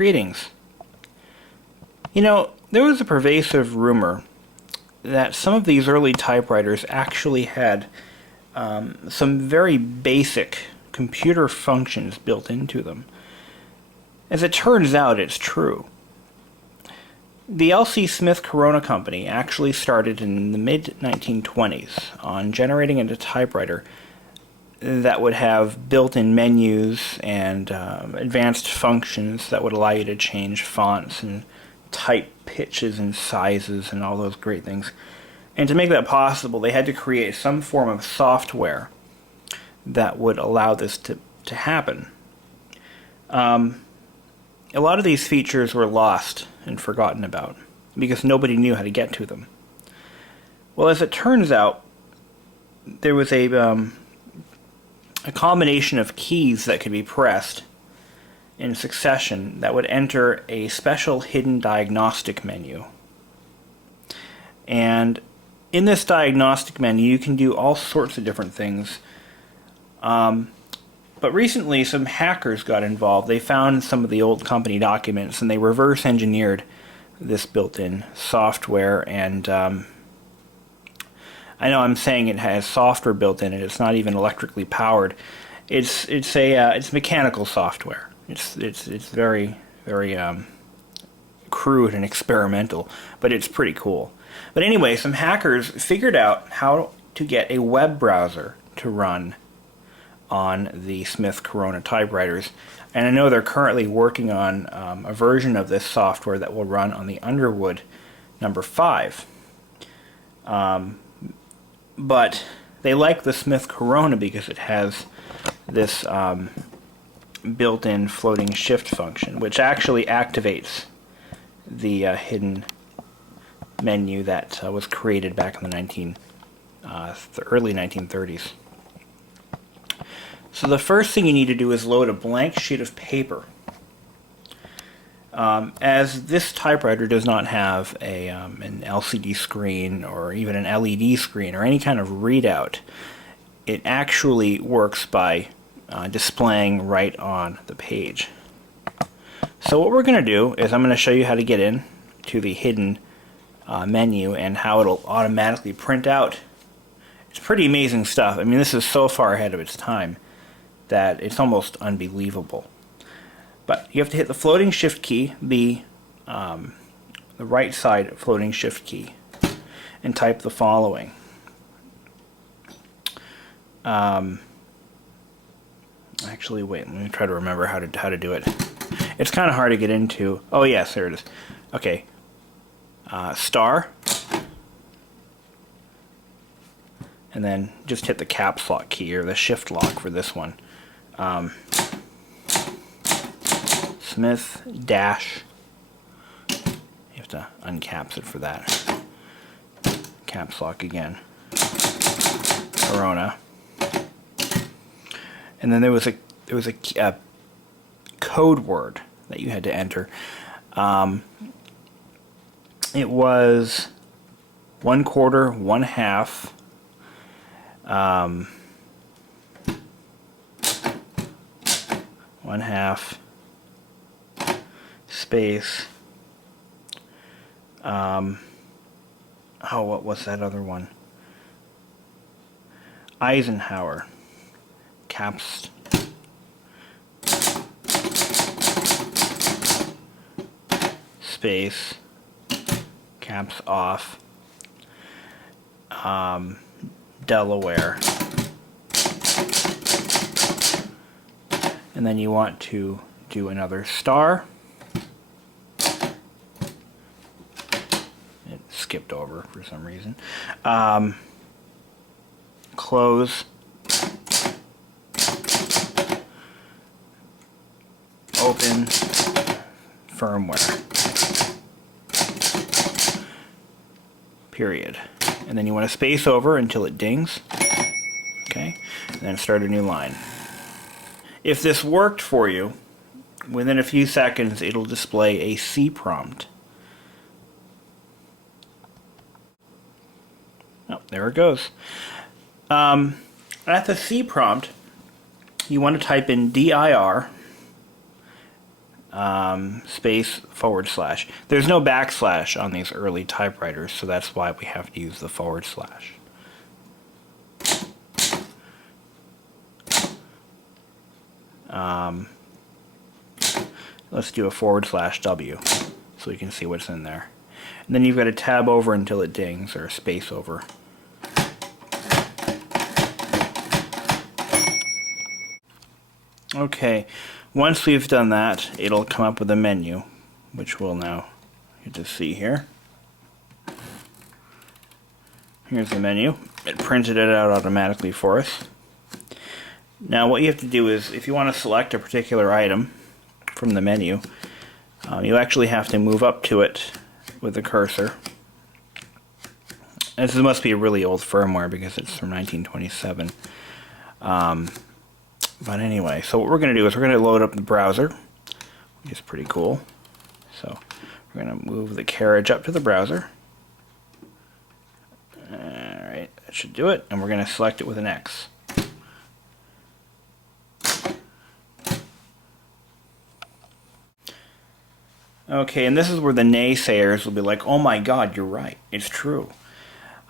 Greetings. You know, there was a pervasive rumor that some of these early typewriters actually had some very basic computer functions built into them. As it turns out, it's true. The L.C. Smith Corona Company actually started in the mid-1920s on generating a typewriter that would have built-in menus and advanced functions that would allow you to change fonts and type pitches and sizes and all those great things. And to make that possible, they had to create some form of software that would allow this to happen. A lot of these features were lost and forgotten about because nobody knew how to get to them. Well, as it turns out, there was a combination of keys that could be pressed in succession that would enter a special hidden diagnostic menu. And in this diagnostic menu, you can do all sorts of different things. But recently, some hackers got involved. They found some of the old company documents, and they reverse engineered this built-in software. And I know I'm saying it has software built in it. It's not even electrically powered. It's mechanical software. It's very crude and experimental, but it's pretty cool. But anyway, some hackers figured out how to get a web browser to run on the Smith Corona typewriters, and I know they're currently working on a version of this software that will run on the Underwood number 5. But they like the Smith Corona because it has this built-in floating shift function, which actually activates the hidden menu that was created back in the early 1930s. So the first thing you need to do is load a blank sheet of paper. As this typewriter does not have an LCD screen or even an LED screen or any kind of readout, it actually works by displaying right on the page. So what we're going to do is I'm going to show you how to get in to the hidden menu and how it'll automatically print out. It's pretty amazing stuff. I mean, this is so far ahead of its time that it's almost unbelievable. But you have to hit the floating shift key, the right side floating shift key, and type the following. Actually, wait, let me try to remember how to do it. It's kind of hard to get into. Oh yes, there it is. Okay. Star. And then just hit the caps lock key, or the shift lock for this one. Smith dash. You have to uncaps it for that. Caps lock again. Corona. And then there was a code word that you had to enter. It was 1/4, 1/2. 1/2 space. What was that other one? Eisenhower. Caps. Space. Caps off. Delaware. And then you want to do another star. It skipped over for some reason. Close. Open. Firmware. Period. And then you want to space over until it dings. Okay. And then start a new line. If this worked for you, within a few seconds it'll display a C prompt. Oh, there it goes. At the C prompt, you want to type in dir space /. There's no backslash on these early typewriters, so that's why we have to use the /. Let's do a /W so we can see what's in there. And then you've got to tab over until it dings, or space over. Okay, once we've done that, it'll come up with a menu, which we'll now get to see here. Here's the menu. It printed it out automatically for us. Now what you have to do is, if you want to select a particular item from the menu, you actually have to move up to it with the cursor. This must be a really old firmware because it's from 1927. But anyway, so what we're going to do is we're going to load up the browser, which is pretty cool. So we're going to move the carriage up to the browser. Alright, that should do it. And we're going to select it with an X. Okay, and this is where the naysayers will be like, oh my god, you're right, it's true.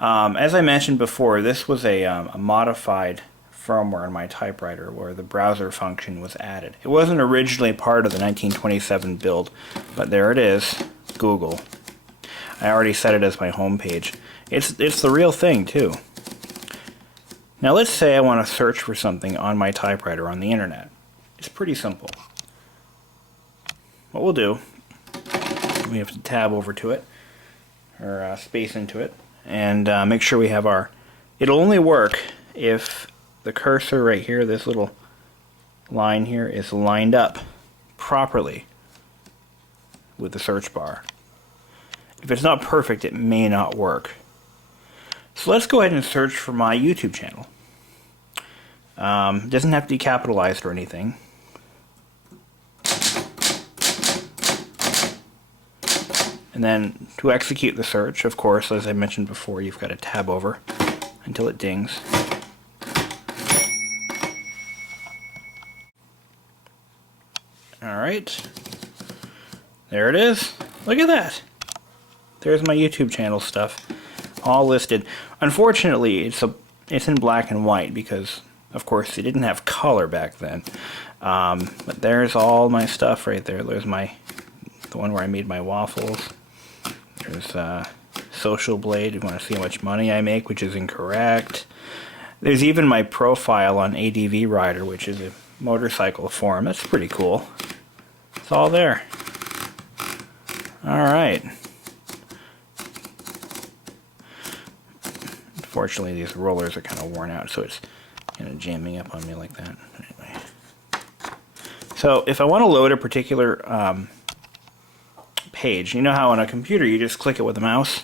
As I mentioned before, this was a modified firmware in my typewriter where the browser function was added. It wasn't originally part of the 1927 build, but there it is, Google. I already set it as my home page. It's the real thing too. Now let's say I want to search for something on my typewriter on the internet. It's pretty simple. What we'll do, we have to tab over to it, or space into it, and make sure we have our... It'll only work if the cursor right here, this little line here, is lined up properly with the search bar. If it's not perfect, it may not work. So let's go ahead and search for my YouTube channel. It doesn't have to be capitalized or anything. And then to execute the search, of course, as I mentioned before, you've got to tab over until it dings. Alright, there it is. Look at that. There's my YouTube channel stuff, all listed. Unfortunately, it's in black and white because, of course, they didn't have color back then. But there's all my stuff right there. There's the one where I made my waffles. There's Social Blade. You want to see how much money I make, which is incorrect. There's even my profile on ADV Rider, which is a motorcycle forum. That's pretty cool. It's all there. Alright. Unfortunately, these rollers are kind of worn out, so it's kind of jamming up on me like that. Anyway. So, if I want to load a particular page, you know how on a computer you just click it with a mouse?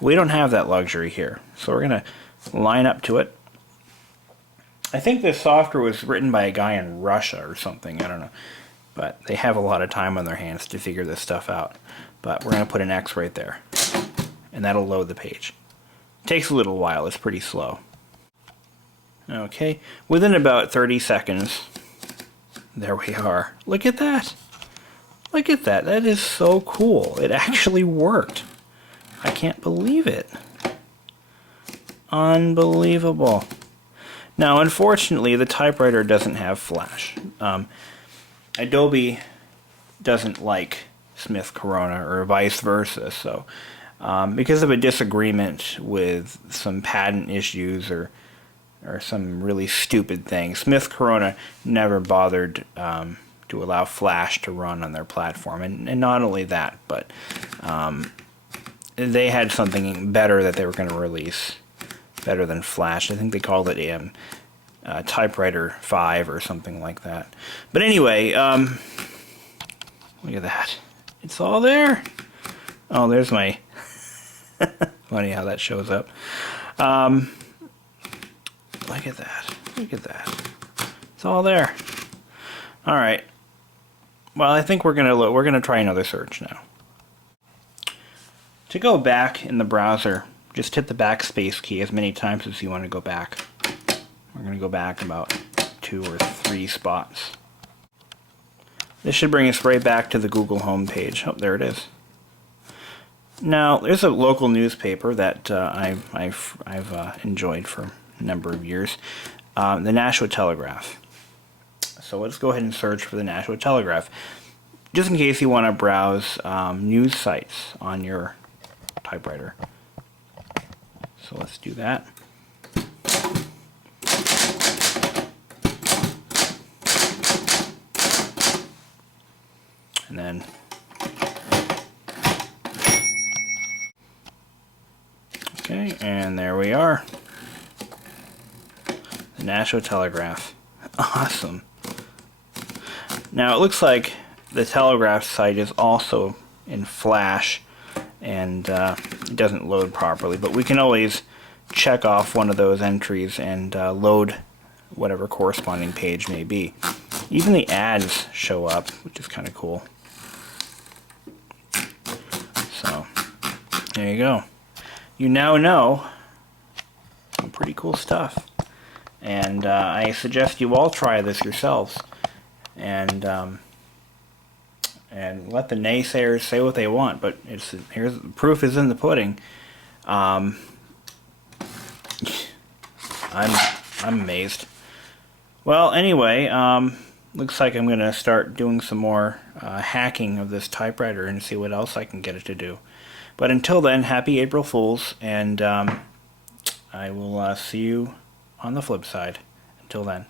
We don't have that luxury here. So we're going to line up to it. I think this software was written by a guy in Russia or something, I don't know. But they have a lot of time on their hands to figure this stuff out. But we're going to put an X right there. And that'll load the page. It takes a little while, it's pretty slow. Okay, within about 30 seconds, there we are. Look at that! Look at that, that is so cool. It actually worked. I can't believe it. Unbelievable. Now, unfortunately, the typewriter doesn't have flash. Adobe doesn't like Smith Corona or vice versa, so because of a disagreement with some patent issues or some really stupid thing, Smith Corona never bothered to allow Flash to run on their platform. And not only that, but they had something better that they were going to release, better than Flash. I think they called it Typewriter 5 or something like that. But anyway, look at that. It's all there. Oh, there's my... Funny how that shows up. Look at that. Look at that. It's all there. All right. Well, I think we're gonna try another search now. To go back in the browser, just hit the backspace key as many times as you want to go back. We're gonna go back about 2 or 3 spots. This should bring us right back to the Google home page. Oh, there it is. Now, there's a local newspaper that I've enjoyed for a number of years, the Nashua Telegraph. So let's go ahead and search for the Nashua Telegraph, just in case you want to browse news sites on your typewriter. So let's do that. And then okay, and there we are. The Nashua Telegraph. Awesome. Now it looks like the Telegraph site is also in Flash, and it doesn't load properly, but we can always check off one of those entries and load whatever corresponding page may be. Even the ads show up, which is kind of cool. So there you go. You now know some pretty cool stuff, and I suggest you all try this yourselves, and let the naysayers say what they want. But here's the proof is in the pudding. I'm amazed. Well, anyway, looks like I'm gonna start doing some more hacking of this typewriter and see what else I can get it to do. But until then, happy April Fools, and I will see you on the flip side. Until then.